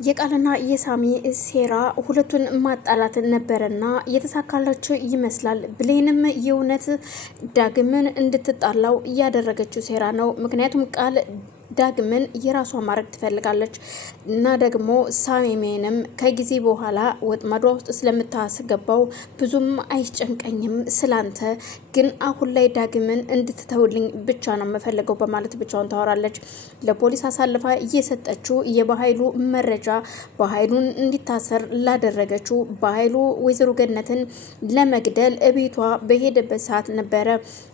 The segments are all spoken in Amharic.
የቃልና የሳሚ ሴራ ሁለቱን ማጣላት ነበረና የተሳካላቸው ይመስላል። ብሌንም የእውነት ዳግምን እንድትጣላው ያደረገችው ሴራ ነው። ምክንያቱም ቃል ዳግምን የራሷ ማድረግ ትፈልጋለች እና ደግሞ ሳሜሜንም ከጊዜ በኋላ ወጥመዷ ውስጥ ስለምታስገባው ብዙም አይጨንቀኝም ስላንተ፣ ግን አሁን ላይ ዳግምን እንድትተውልኝ ብቻ ነው የምፈልገው በማለት ብቻውን ታወራለች። ለፖሊስ አሳልፋ እየሰጠችው የበኃይሉ መረጃ በኃይሉን እንዲታሰር ላደረገችው በኃይሉ ወይዘሮ ገነትን ለመግደል እቤቷ በሄደበት ሰዓት ነበረ።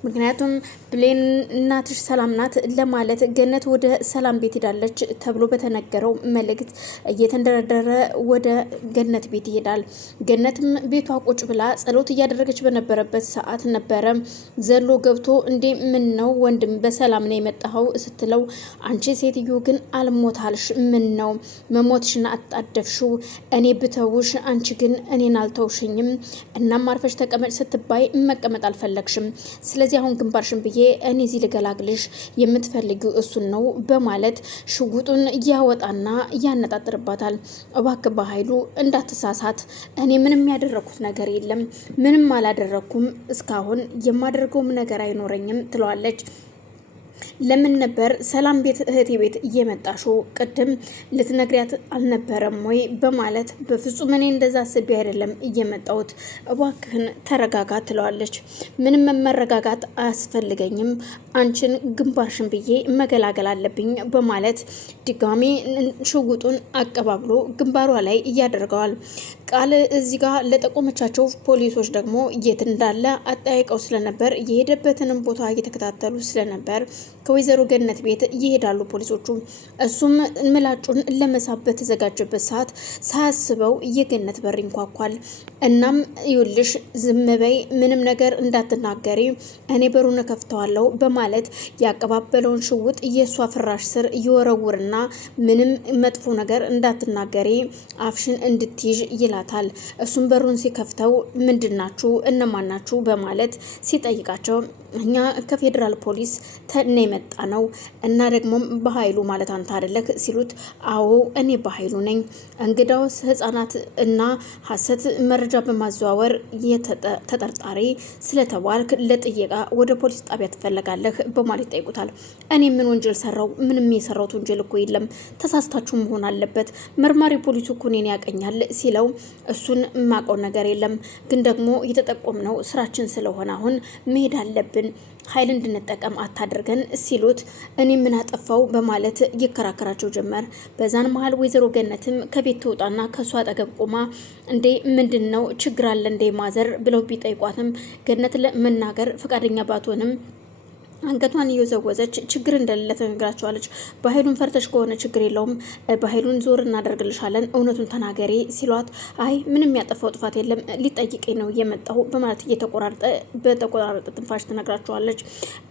ምክንያቱም ብሌን እናትሽ ሰላም ናት ለማለት ገነት ወደ ሰላም ቤት ሄዳለች ተብሎ በተነገረው መልእክት እየተንደረደረ ወደ ገነት ቤት ይሄዳል። ገነትም ቤቷ ቁጭ ብላ ጸሎት እያደረገች በነበረበት ሰዓት ነበረ ዘሎ ገብቶ እንዴ ምን ነው ወንድም በሰላም ነው የመጣኸው ስትለው፣ አንቺ ሴትዮ ግን አልሞታልሽ፣ ምን ነው መሞትሽን አጣደፍሽው? እኔ ብተውሽ አንቺ ግን እኔን አልተውሽኝም። እናም አርፈሽ ተቀመጭ ስትባይ መቀመጥ አልፈለግሽም። ስለዚህ አሁን ግንባርሽን ብዬ እኔ እዚህ ልገላግልሽ፣ የምትፈልጊው እሱን ነው በማለት ሽጉጡን ያወጣና ያነጣጥርባታል። እባክህ በኃይሉ እንዳትሳሳት፣ እኔ ምንም ያደረኩት ነገር የለም፣ ምንም አላደረኩም፣ እስካሁን የማደርገውም ነገር አይኖረኝም ትለዋለች። ለምን ነበር ሰላም ቤት እህቴ ቤት እየመጣሽው? ቅድም ልትነግሪያት አልነበረም ወይ በማለት በፍጹም እኔ እንደዛ አስቤ አይደለም እየመጣሁት፣ እባክህን ተረጋጋ ትለዋለች። ምንም መረጋጋት አያስፈልገኝም፣ አንቺን ግንባርሽን ብዬ መገላገል አለብኝ በማለት ድጋሚ ሽጉጡን አቀባብሎ ግንባሯ ላይ እያደርገዋል። ቃል እዚህ ጋር ለጠቆመቻቸው ፖሊሶች ደግሞ የት እንዳለ አጠያይቀው ስለነበር የሄደበትንም ቦታ እየተከታተሉ ስለነበር ከወይዘሮ ገነት ቤት ይሄዳሉ ፖሊሶቹ። እሱም ምላጩን ለመሳብ በተዘጋጀበት ሰዓት ሳያስበው የገነት በር ይንኳኳል። እናም ይውልሽ ዝም በይ፣ ምንም ነገር እንዳትናገሪ፣ እኔ በሩን ከፍተዋለሁ በማለት ያቀባበለውን ሽውጥ የእሷ ፍራሽ ስር ይወረውርና ምንም መጥፎ ነገር እንዳትናገሪ አፍሽን እንድትይዥ ይላታል። እሱም በሩን ሲከፍተው ምንድናችሁ እነማናችሁ በማለት ሲጠይቃቸው እኛ ከፌዴራል ፖሊስ ተነ የመጣ ነው እና ደግሞ በኃይሉ ማለት አንተ አይደለህ ሲሉት፣ አዎ እኔ በኃይሉ ነኝ። እንግዳውስ ህጻናት እና ሀሰት መረጃ በማዘዋወር ተጠርጣሪ ስለተባልክ ለጥየቃ ወደ ፖሊስ ጣቢያ ትፈለጋለህ በማለት ይጠይቁታል። እኔ ምን ወንጀል ሰራው? ምንም የሰራሁት ወንጀል እኮ የለም፣ ተሳስታችሁ መሆን አለበት፣ መርማሪ ፖሊሱ እኮ እኔን ያቀኛል ሲለው፣ እሱን የማውቀው ነገር የለም፣ ግን ደግሞ የተጠቆምነው ስራችን ስለሆነ አሁን መሄድ አለብን፣ ኃይል እንድንጠቀም አታድርገን ሲሉት፣ እኔ ምን አጠፋው በማለት ይከራከራቸው ጀመር። በዛን መሀል ወይዘሮ ገነትም ከቤት ትወጣና ከሷ አጠገብ ቆማ እንዴ ምንድን ነው ችግር አለ እንዴ ማዘር ብለው ቢጠይቋትም ገነት ለመናገር ፈቃደኛ ባትሆንም አንገቷን እየወዘወዘች ችግር እንደሌለ ተነግራቸዋለች። በኃይሉን ፈርተሽ ከሆነ ችግር የለውም፣ በኃይሉን ዞር እናደርግልሻለን፣ እውነቱን ተናገሪ ሲሏት፣ አይ ምንም ያጠፋው ጥፋት የለም ሊጠይቀኝ ነው የመጣው በማለት በተቆራረጠ ትንፋሽ ተነግራቸዋለች።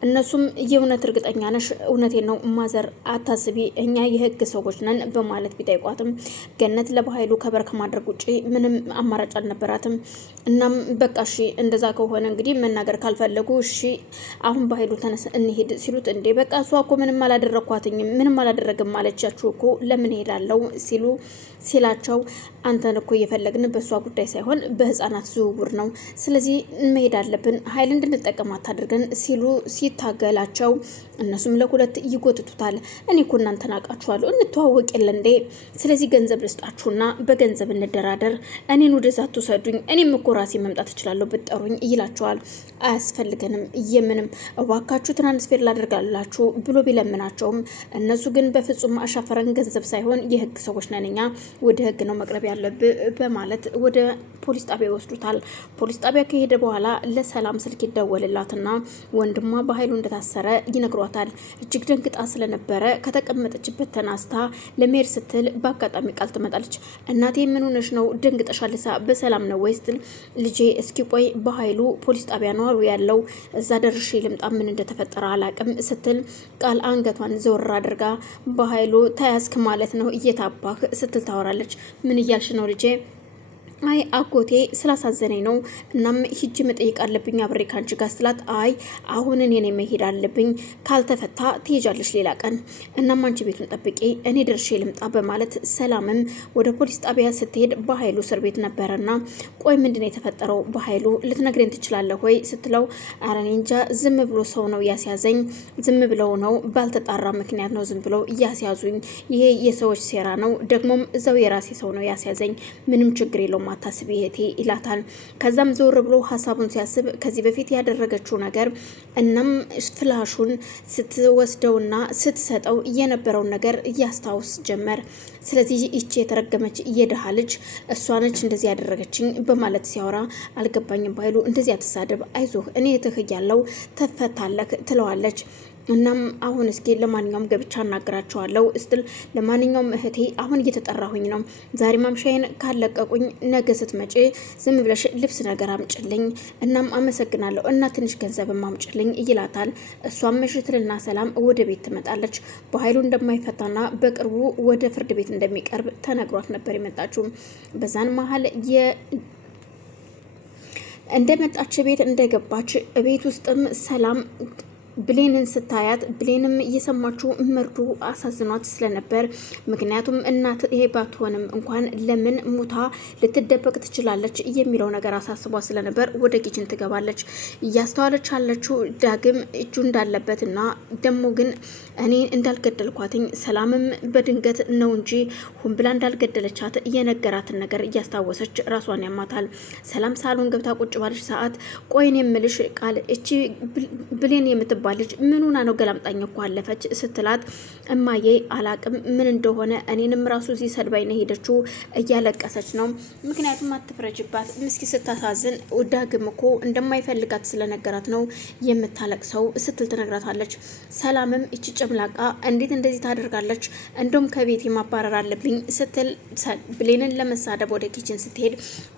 እነሱም የእውነት እርግጠኛ ነሽ? እውነቴን ነው ማዘር፣ አታስቢ፣ እኛ የህግ ሰዎች ነን በማለት ቢጠይቋትም ገነት ለበኃይሉ ከበር ከማድረግ ውጭ ምንም አማራጭ አልነበራትም። እናም በቃ እሺ እንደዛ ከሆነ እንግዲህ መናገር ካልፈለጉ እሺ አሁን በኃይሉ እንሄድ ሲሉት፣ እንዴ በቃ እሷ እኮ ምንም አላደረኳትኝም፣ ምንም አላደረግም ማለቻችሁ እኮ ለምን ሄዳለው ሲላቸው፣ አንተን እኮ እየፈለግን በእሷ ጉዳይ ሳይሆን በህፃናት ዝውውር ነው፣ ስለዚህ መሄድ አለብን፣ ኃይል እንድንጠቀም አታድርገን ሲሉ ሲታገላቸው፣ እነሱም ለሁለት ይጎትቱታል። እኔ እኮ እናንተን አውቃችኋለሁ፣ እንተዋወቅ የለ እንዴ? ስለዚህ ገንዘብ ልስጣችሁና በገንዘብ እንደራደር፣ እኔን ወደዛ ትውሰዱኝ፣ እኔም እኮ ራሴ መምጣት እችላለሁ ብትጠሩኝ ይላቸዋል። አያስፈልገንም የምንም እባካችሁ ትራንስፌር ላደርጋላችሁ ብሎ ቢለምናቸውም እነሱ ግን በፍጹም አሻፈረን፣ ገንዘብ ሳይሆን የህግ ሰዎች ነን እኛ፣ ወደ ህግ ነው መቅረብ ያለብህ በማለት ወደ ፖሊስ ጣቢያ ይወስዱታል። ፖሊስ ጣቢያ ከሄደ በኋላ ለሰላም ስልክ ይደወልላትና ወንድሟ በኃይሉ እንደታሰረ ይነግሯታል። እጅግ ደንግጣ ስለነበረ ከተቀመጠችበት ተናስታ ለመሄድ ስትል በአጋጣሚ ቃል ትመጣለች። እናቴ ምን ሆነሽ ነው ደንግጠሻል? በሰላም ነው ወይ ስትል፣ ልጄ እስኪ ቆይ በኃይሉ ፖሊስ ጣቢያ ነው አሉ ያለው፣ እዛ ደርሼ ልምጣ፣ ምን እንደተፈጠረ አላቅም ስትል ቃል አንገቷን ዘወር አድርጋ በኃይሉ ተያዝክ ማለት ነው እየታባህ ስትል ታወራለች። ምን እያልሽ ነው ልጄ? አይ አጎቴ ስላሳዘነኝ ነው እናም ሂጅ መጠየቅ አለብኝ አብሬ ካንቺ ጋር ስላት፣ አይ አሁን እኔ ነኝ መሄድ አለብኝ ካልተፈታ ትሄጃለሽ ሌላ ቀን እናም አንቺ ቤቱን ጠብቄ እኔ ደርሼ ልምጣ በማለት ሰላምም ወደ ፖሊስ ጣቢያ ስትሄድ በኃይሉ እስር ቤት ነበረና ቆይ ምንድነው የተፈጠረው በኃይሉ ልትነግረኝ ትችላለህ ወይ ስትለው፣ ኧረ እኔ እንጃ ዝም ብሎ ሰው ነው ያስያዘኝ ዝም ብለው ነው ባልተጣራ ምክንያት ነው ዝም ብለው እያስያዙኝ ይሄ የሰዎች ሴራ ነው ደግሞም እዛው የራሴ ሰው ነው ያስያዘኝ ምንም ችግር የለውም አታስቢ እህቴ ይላታል። ከዛም ዞር ብሎ ሀሳቡን ሲያስብ ከዚህ በፊት ያደረገችው ነገር እናም ፍላሹን ስትወስደውና ስትሰጠው የነበረውን ነገር እያስታውስ ጀመር። ስለዚህ ይቺ የተረገመች የድሃ ልጅ እሷ ነች እንደዚህ ያደረገችኝ በማለት ሲያወራ፣ አልገባኝም ባይሉ እንደዚህ አትሳደብ አይዞህ እኔ እህትህ እያለሁ ተፈታለክ ትለዋለች። እናም አሁን እስኪ ለማንኛውም ገብቻ እናገራቸዋለሁ ስትል፣ ለማንኛውም እህቴ አሁን እየተጠራሁኝ ነው ዛሬ ማምሻዬን ካለቀቁኝ ነገ ስትመጪ ዝም ብለሽ ልብስ ነገር አምጭልኝ እናም አመሰግናለሁ እና ትንሽ ገንዘብም አምጭልኝ ይላታል። እሷም ምሽትልና ሰላም ወደ ቤት ትመጣለች። በኃይሉ እንደማይፈታና በቅርቡ ወደ ፍርድ ቤት እንደሚቀርብ ተነግሯት ነበር የመጣችው። በዛን መሀል እንደመጣች ቤት እንደገባች ቤት ውስጥም ሰላም ብሌንን ስታያት ብሌንም እየሰማችው መርዶ አሳዝኗት ስለነበር ምክንያቱም እናት ይሄ ባትሆንም እንኳን ለምን ሙታ ልትደበቅ ትችላለች የሚለው ነገር አሳስቧ ስለነበር ወደ ኪችን ትገባለች። እያስተዋለች ያለችው ዳግም እጁ እንዳለበትና ደግሞ ግን እኔ እንዳልገደልኳትኝ ሰላምም በድንገት ነው እንጂ ሁን ብላ እንዳልገደለቻት የነገራትን ነገር እያስታወሰች ራሷን ያማታል። ሰላም ሳሎን ገብታ ቁጭ ባለች ሰዓት ቆይን የምልሽ ቃል እቺ ብሌን የምትባ ልጅ ምኑና ነው ገላምጣኝ እኮ አለፈች ስትላት፣ እማዬ አላቅም ምን እንደሆነ እኔንም ራሱ እዚህ ሰድባይ ነው ሄደችው እያለቀሰች ነው። ምክንያቱም አትፍረጅባት ምስኪ ስታሳዝን ዳግም እኮ እንደማይፈልጋት ስለነገራት ነው የምታለቅሰው ስትል ትነግራታለች። ሰላምም እቺ ጨምላቃ እንዴት እንደዚህ ታደርጋለች እንደውም ከቤት ማባረር አለብኝ ስትል ብሌንን ለመሳደብ ወደ ኪችን ስትሄድ፣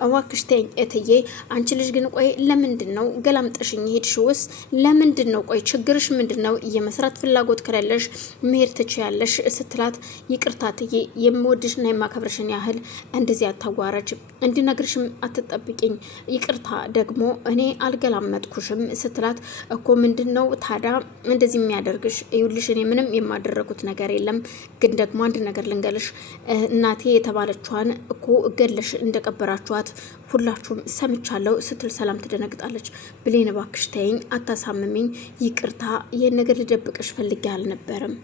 እባክሽ ተይኝ እትዬ አንቺ ልጅ ግን ቆይ ለምንድን ነው ገላምጠሽኝ ሄድሽውስ ለምንድን ነው ቆይ ችግርሽ ምንድነው? የመስራት ፍላጎት ከሌለሽ መሄድ ትችያለሽ ስትላት፣ ይቅርታ እትዬ የምወድሽና የማከብርሽን ያህል እንደዚህ አታዋረጅ እንድነግርሽም አትጠብቂኝ ይቅርታ ደግሞ እኔ አልገላመጥኩሽም ስትላት፣ እኮ ምንድነው ታዲያ እንደዚህ የሚያደርግሽ? ይኸውልሽ እኔ ምንም የማደረጉት ነገር የለም ግን ደግሞ አንድ ነገር ልንገልሽ እናቴ የተባለችዋን እኮ ገለሽ እንደቀበራችኋት ሁላችሁም ሰምቻለሁ ስትል ሰላም ትደነግጣለች። ብሌን እባክሽ ተይኝ አታሳምሚኝ ይቅርታ ይህን ነገር ልደብቅሽ ፈልጌ አልነበረም